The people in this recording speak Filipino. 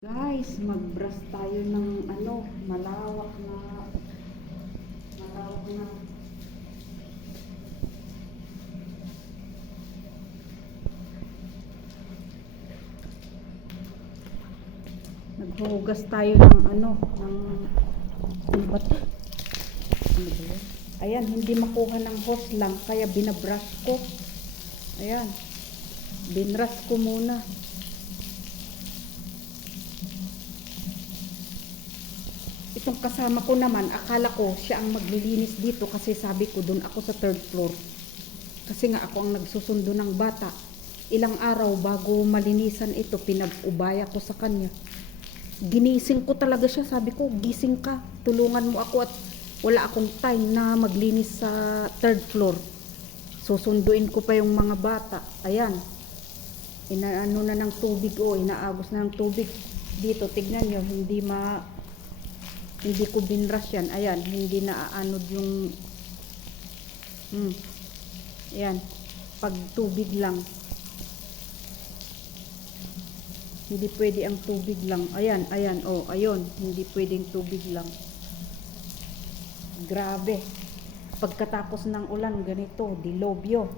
Guys, mag-brush tayo ng malawak na naghuhugas tayo ng ano ba to? Ano ba yun? Ayan, hindi makuha ng hose lang kaya binabrush ko. Ayan, binrush ko muna. Itong kasama ko naman, akala ko siya ang maglilinis dito kasi sabi ko doon ako sa third floor. Kasi nga ako ang nagsusundo ng bata. Ilang araw bago malinisan ito, pinag-ubaya ko sa kanya. Ginising ko talaga siya, sabi ko, gising ka, tulungan mo ako at wala akong time na maglinis sa third floor. Susunduin ko pa yung mga bata. Ayan, inaano na ng tubig, inaagos na ng tubig. Dito, tignan nyo, hindi ko binrush yan. Ayan, hindi na aanod yung ayan, pag tubig lang. Hindi pwede ang tubig lang. Ayan, ayun, hindi pwedeng tubig lang. Grabe. Pagkatapos ng ulan, ganito, dilobyo.